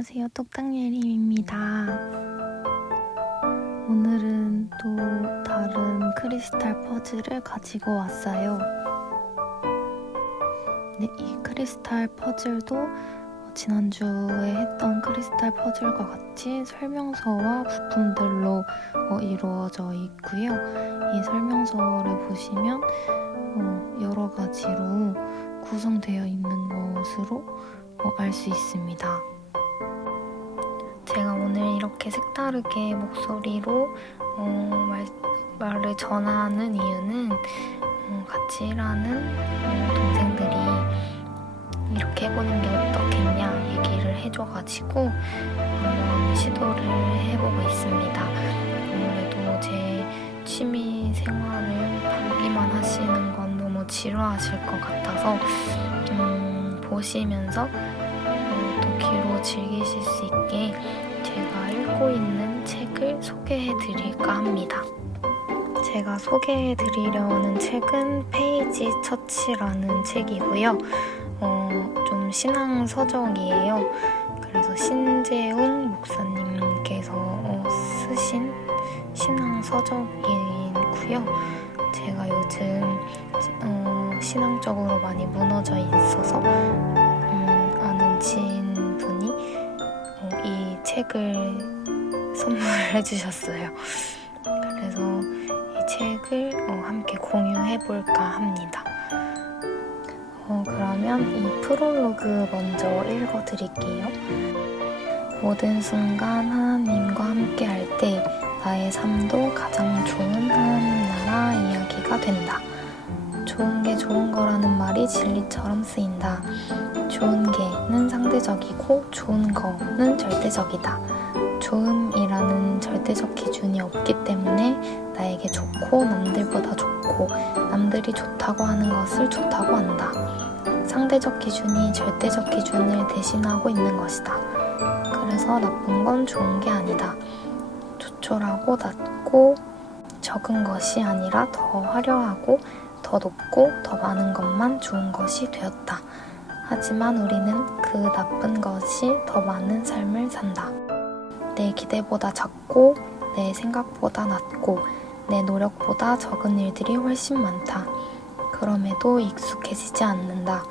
안녕하세요. 똑딱예림입니다. 오늘은 또 다른 크리스탈 퍼즐을 가지고 왔어요. 네, 이 크리스탈 퍼즐도 지난주에 했던 크리스탈 퍼즐과 같이 설명서와 부품들로 이루어져 있고요. 이 설명서를 보시면 여러 가지로 구성되어 있는 것으로 알 수 있습니다. 제가 오늘 이렇게 색다르게 목소리로 말을 전하는 이유는 같이 일하는 동생들이 이렇게 해보는 게 어떻겠냐 얘기를 해줘가지고 한번 시도를 해보고 있습니다. 아무래도 제 취미 생활을 보기만 하시는 건 너무 지루하실 것 같아서 보시면서 또 귀로 즐기실 수 있게 제가 읽고 있는 책을 소개해드릴까 합니다. 제가 소개해드리려는 책은 페이지 처치라는 책이고요. 좀 신앙 서적이에요. 그래서 신재웅 목사님께서 쓰신 신앙 서적이고요. 제가 요즘 신앙적으로 많이 무너져 있어서 아는 지인분이 이 책을 선물해 주셨어요. 그래서 이 책을 함께 공유해볼까 합니다. 그러면 이 프롤로그 먼저 읽어드릴게요. 모든 순간 하나님과 함께 할 때 나의 삶도 가장 좋은 하나님 나라 이야기가 된다. 좋은 게 좋은 거라는 말이 진리처럼 쓰인다. 좋은 게는 상대적이고 좋은 거는 절대적이다. 좋음이라는 절대적 기준이 없기 때문에 나에게 좋고 남들보다 좋고 남들이 좋다고 하는 것을 좋다고 한다. 상대적 기준이 절대적 기준을 대신하고 있는 것이다. 그래서 나쁜 건 좋은 게 아니다. 조촐하고 낮고 적은 것이 아니라 더 화려하고 더 높고 더 많은 것만 좋은 것이 되었다. 하지만 우리는 그 나쁜 것이 더 많은 삶을 산다. 내 기대보다 작고 내 생각보다 낮고 내 노력보다 적은 일들이 훨씬 많다. 그럼에도 익숙해지지 않는다.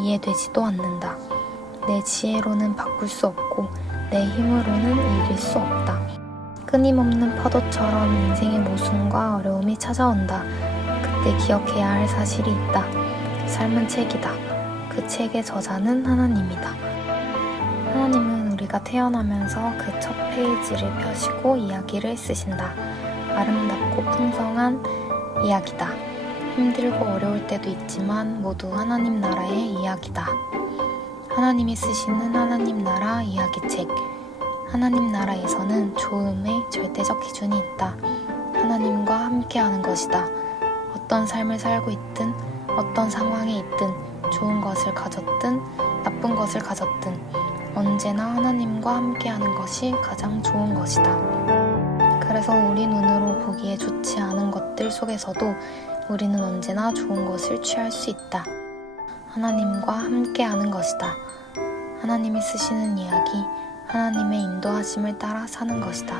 이해되지도 않는다. 내 지혜로는 바꿀 수 없고 내 힘으로는 이길 수 없다. 끊임없는 파도처럼 인생의 모순과 어려움이 찾아온다. 그때 기억해야 할 사실이 있다. 삶은 책이다. 그 책의 저자는 하나님이다. 하나님은 우리가 태어나면서 그 첫 페이지를 펴시고 이야기를 쓰신다. 아름답고 풍성한 이야기다. 힘들고 어려울 때도 있지만 모두 하나님 나라의 이야기다. 하나님이 쓰시는 하나님 나라 이야기책. 하나님 나라에서는 좋음의 절대적 기준이 있다. 하나님과 함께하는 것이다. 어떤 삶을 살고 있든 어떤 상황에 있든 좋은 것을 가졌든 나쁜 것을 가졌든 언제나 하나님과 함께하는 것이 가장 좋은 것이다. 그래서 우리 눈으로 보기에 좋지 않은 것들 속에서도 우리는 언제나 좋은 것을 취할 수 있다. 하나님과 함께하는 것이다. 하나님이 쓰시는 이야기, 하나님의 인도하심을 따라 사는 것이다.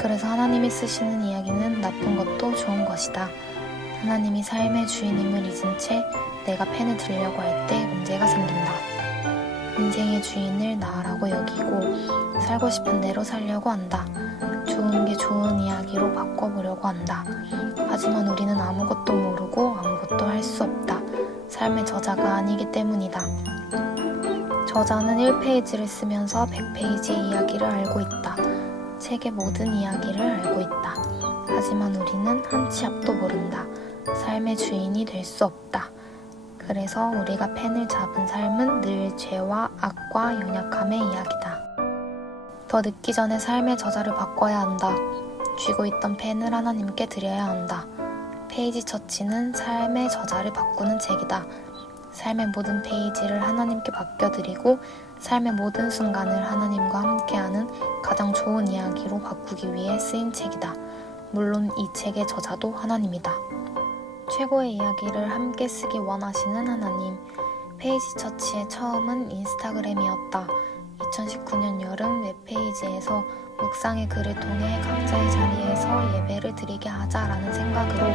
그래서 하나님이 쓰시는 이야기는 나쁜 것도 좋은 것이다. 하나님이 삶의 주인임을 잊은 채 내가 펜을 들려고 할 때 문제가 생긴다. 인생의 주인을 나라고 여기고 살고 싶은 대로 살려고 한다. 좋은 게 좋은 이야기로 바꿔보려고 한다. 하지만 우리는 아무것도 모르고 아무것도 할 수 없다. 삶의 저자가 아니기 때문이다. 저자는 1페이지를 쓰면서 100페이지의 이야기를 알고 있다. 책의 모든 이야기를 알고 있다. 하지만 우리는 한 치 앞도 모른다. 삶의 주인이 될 수 없다. 그래서 우리가 펜을 잡은 삶은 늘 죄와 악과 연약함의 이야기다. 더 늦기 전에 삶의 저자를 바꿔야 한다. 쥐고 있던 펜을 하나님께 드려야 한다. 페이지 처치는 삶의 저자를 바꾸는 책이다. 삶의 모든 페이지를 하나님께 맡겨드리고 삶의 모든 순간을 하나님과 함께하는 가장 좋은 이야기로 바꾸기 위해 쓰인 책이다. 물론 이 책의 저자도 하나님이다. 최고의 이야기를 함께 쓰기 원하시는 하나님. 페이지 처치의 처음은 인스타그램이었다. 2019년 여름 웹페이지에서 묵상의 글을 통해 각자의 자리에서 예배를 드리게 하자라는 생각으로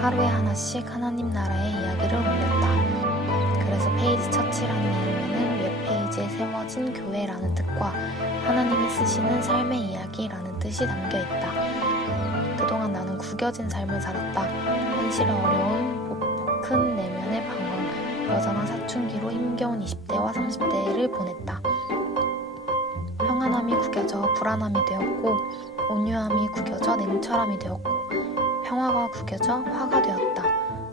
하루에 하나씩 하나님 나라의 이야기를 올렸다. 그래서 페이지 처치라는 이름에는 웹페이지에 세워진 교회라는 뜻과 하나님이 쓰시는 삶의 이야기라는 뜻이 담겨있다. 그동안 나는 구겨진 삶을 살았다. 현실의 어려움, 큰 내면의 방황, 여전한 사춘기로 힘겨운 20대와 30대를 보냈다. 평안함이 구겨져 불안함이 되었고, 온유함이 구겨져 냉철함이 되었고, 평화가 구겨져 화가 되었다.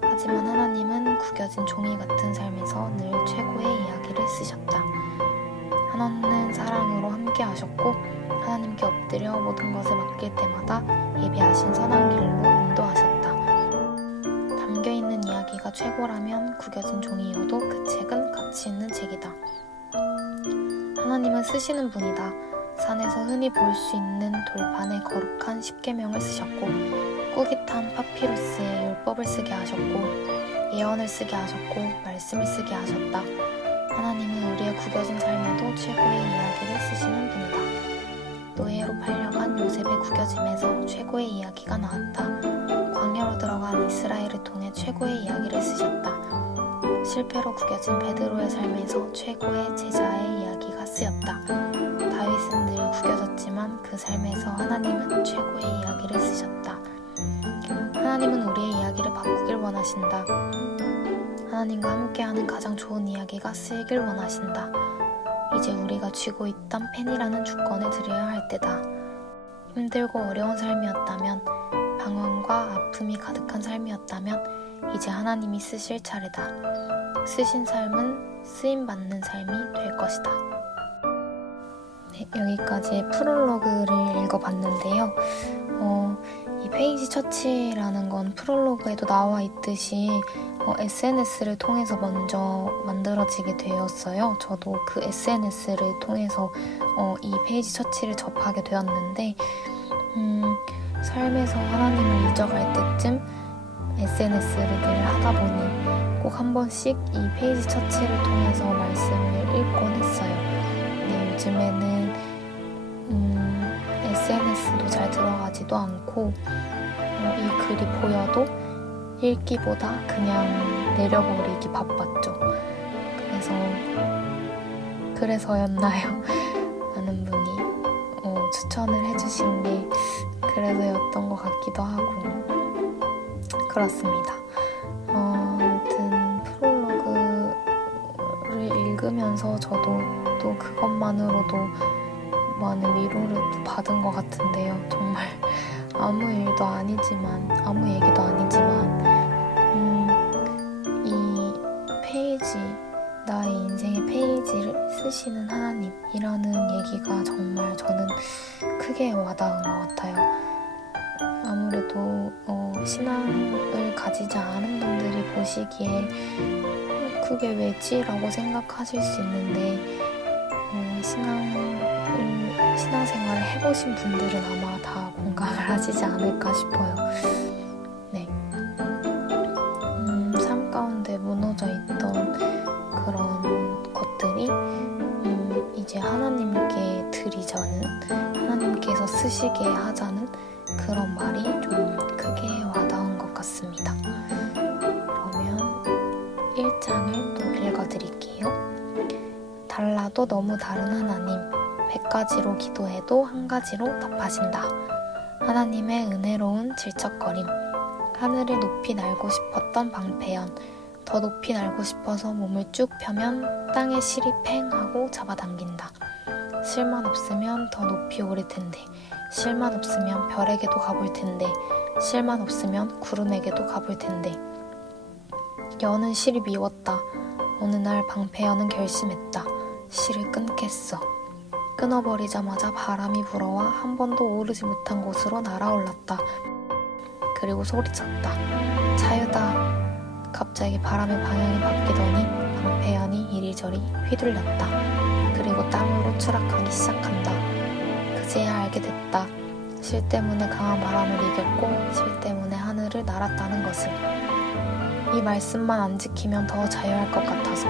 하지만 하나님은 구겨진 종이 같은 삶에서 늘 최고의 이야기를 쓰셨다. 하나님은 사랑으로 함께 하셨고, 하나님께 엎드려 모든 것을 맡길 때마다 예비하신 선한 길로 인도하셨다. 담겨있는 이야기가 최고라면 구겨진 종이어도 그 책은 가치 있는 책이다. 하나님은 쓰시는 분이다. 산에서 흔히 볼 수 있는 돌판에 거룩한 십계명을 쓰셨고, 꾸깃한 파피루스에 율법을 쓰게 하셨고, 예언을 쓰게 하셨고, 말씀을 쓰게 하셨다. 하나님은 우리의 구겨진 삶에도 최고의 이야기를 쓰시는 분이다. 노예로 팔려간 요셉의 구겨짐에서 최고의 이야기가 나왔다. 광야로 들어간 이스라엘을 통해 최고의 이야기를 쓰셨다. 실패로 구겨진 베드로의 삶에서 최고의 제자의 이야기가 쓰였다. 다윗은 늘 구겨졌지만 그 삶에서 하나님은 최고의 이야기를 쓰셨다. 하나님은 우리의 이야기를 바꾸길 원하신다. 하나님과 함께하는 가장 좋은 이야기가 쓰이길 원하신다. 이제 우리가 쥐고 있던 펜이라는 주권을 드려야 할 때다. 힘들고 어려운 삶이었다면, 방황과 아픔이 가득한 삶이었다면 이제 하나님이 쓰실 차례다. 쓰신 삶은 쓰임받는 삶이 될 것이다. 네, 여기까지 프롤로그를 읽어봤는데요. 이 페이지 처치라는 건 프롤로그에도 나와 있듯이 SNS를 통해서 먼저 만들어지게 되었어요. 저도 그 SNS를 통해서 이 페이지 처치를 접하게 되었는데 삶에서 하나님을 잊어갈 때쯤 SNS를 늘 하다 보니 꼭 한 번씩 이 페이지 처치를 통해서 말씀을 읽곤 했어요. 근데 요즘에는 SNS도 잘 들어가지도 않고 이 글이 보여도 읽기보다 그냥 내려버리기 바빴죠. 그래서였나요? 많은 분이 추천을 해주신 게 그래서였던 것 같기도 하고 그렇습니다. 아무튼 프롤로그를 읽으면서 저도 또 그것만으로도 많은 위로를 받은 것 같은데요. 정말 아무 얘기도 아니지만 이 페이지, 나의 인생의 페이지를 쓰시는 하나님이라는 얘기가 정말 저는 크게 와닿은 것 같아요. 아무래도 신앙을 가지지 않은 분들이 보시기에 그게 왜지? 라고 생각하실 수 있는데 신앙생활을 해보신 분들은 아마 다 공감을 하시지 않을까 싶어요. 네. 삶 가운데 무너져 있던 그런 것들이 이제 하나님께 드리자는, 하나님께서 쓰시게 하자는 그런 말이 좀 크게 와닿은 것 같습니다. 그러면 1장을 또 읽어드릴게요. 달라도 너무 다른 하나님, 100가지로 기도해도 한 가지로 답하신다. 하나님의 은혜로운 질척거림, 하늘을 높이 날고 싶었던 방패연, 더 높이 날고 싶어서 몸을 쭉 펴면 땅에 실이 팽 하고 잡아당긴다. 실만 없으면 더 높이 오를 텐데, 실만 없으면 별에게도 가볼 텐데, 실만 없으면 구름에게도 가볼 텐데. 여는 실이 미웠다. 어느 날 방패연은 결심했다. 실을 끊겠어. 끊어버리자마자 바람이 불어와 한 번도 오르지 못한 곳으로 날아올랐다. 그리고 소리쳤다. 자유다. 갑자기 바람의 방향이 바뀌더니 방패연이 이리저리 휘둘렸다. 그리고 땅으로 추락하기 시작한다. 그제야 알게 됐다. 실 때문에 강한 바람을 이겼고 실 때문에 하늘을 날았다는 것을. 이 말씀만 안 지키면 더 자유할 것 같아서,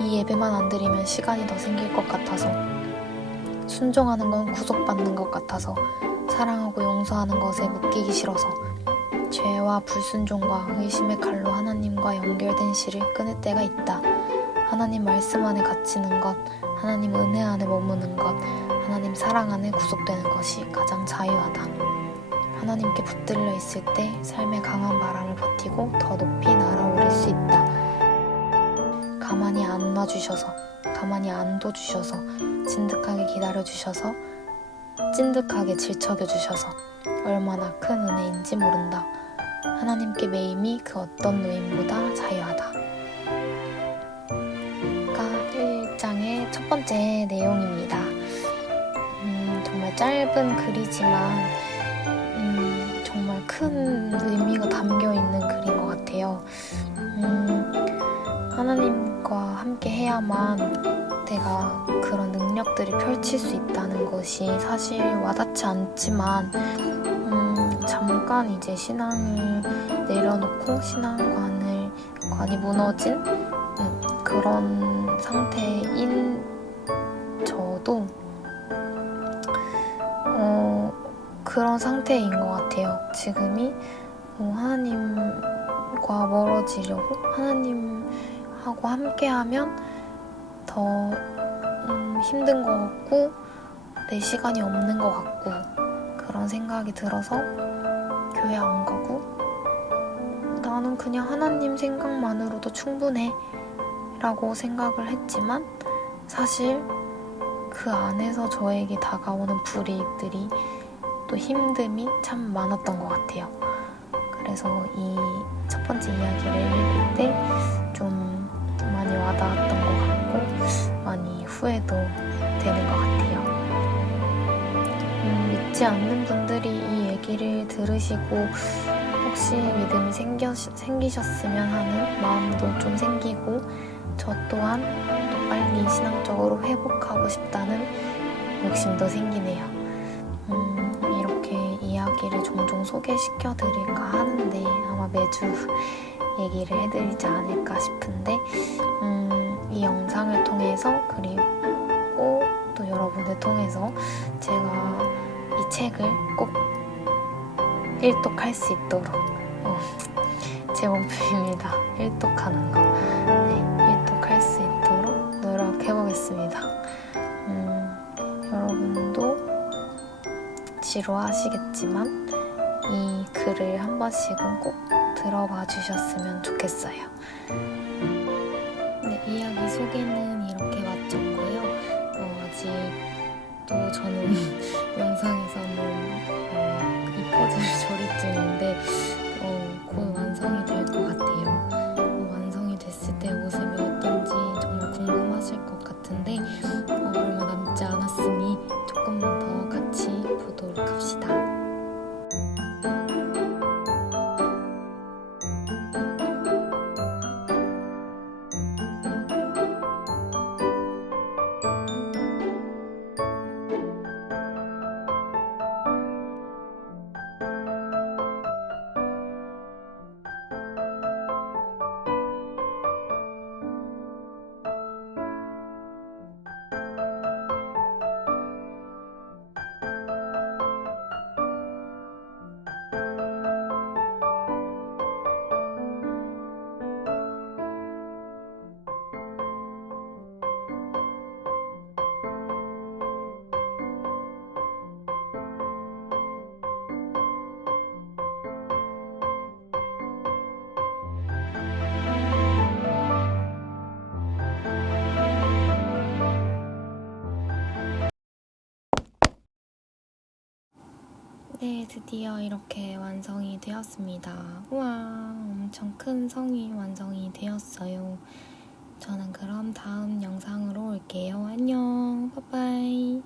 이 예배만 안 드리면 시간이 더 생길 것 같아서, 순종하는 건 구속받는 것 같아서, 사랑하고 용서하는 것에 묶이기 싫어서, 죄와 불순종과 의심의 칼로 하나님과 연결된 실을 끊을 때가 있다. 하나님 말씀 안에 갇히는 것, 하나님 은혜 안에 머무는 것, 하나님 사랑 안에 구속되는 것이 가장 자유하다. 하나님께 붙들려 있을 때 삶의 강한 바람을 버티고 더 높이 날아오를 수 있다. 가만히 안 놔주셔서, 가만히 안 둬주셔서, 진득하게 기다려주셔서, 찐득하게 질척여주셔서 얼마나 큰 은혜인지 모른다. 하나님께 매임이 그 어떤 노임보다 자유하다. 가 1장의 첫 번째 내용입니다. 정말 짧은 글이지만 정말 큰 의미가 담겨있는 글인 것 같아요. 하나님과 함께 해야만 내가 그런 능력들을 펼칠 수 있다는 것이 사실 와닿지 않지만 잠깐 이제 신앙을 내려놓고 신앙관이 무너진 그런 상태인 저도 그런 상태인 것 같아요. 지금이 하나님과 멀어지려고 하나님하고 함께하면 더 힘든 것 같고 내 시간이 없는 것 같고 그런 생각이 들어서 교회 안 가고 나는 그냥 하나님 생각만으로도 충분해 라고 생각을 했지만 사실 그 안에서 저에게 다가오는 불이익들이 또 힘듦이 참 많았던 것 같아요. 그래서 이 첫 번째 이야기를 읽을 때 좀 많이 와닿았던 것 같고 많이 후회도 되는 것 같아요. 믿지 않는 분들이 이 얘기를 들으시고 혹시 믿음이 생기셨으면 하는 마음도 좀 생기고 저 또한 또 빨리 신앙적으로 회복하고 싶다는 욕심도 생기네요. 이렇게 이야기를 종종 소개시켜 드릴까 하는데 아마 매주 얘기를 해드리지 않을까 싶은데 이 영상을 통해서 그리고 또 여러분들 통해서 제가 이 책을 꼭 일독할 수 있도록 제 목표입니다. 일독하는 거. 네, 일독할 수 있도록 노력해보겠습니다. 여러분도 지루하시겠지만 이 글을 한 번씩은 꼭 들어봐 주셨으면 좋겠어요. 네, 이야기 소개는 이렇게 마쳤고요. 아직도 저는 영상에서는 이 퍼즐 조립 중인데 곧 완성이 될 것 같아요. 완성이 됐을 때 모습이 어떤지 정말 궁금하실 것 같은데 얼마 남지 않았으니 조금만 더 같이 보도록 합시다. 네, 드디어 이렇게 완성이 되었습니다. 우와, 엄청 큰 성이 완성이 되었어요. 저는 그럼 다음 영상으로 올게요. 안녕, 빠빠이.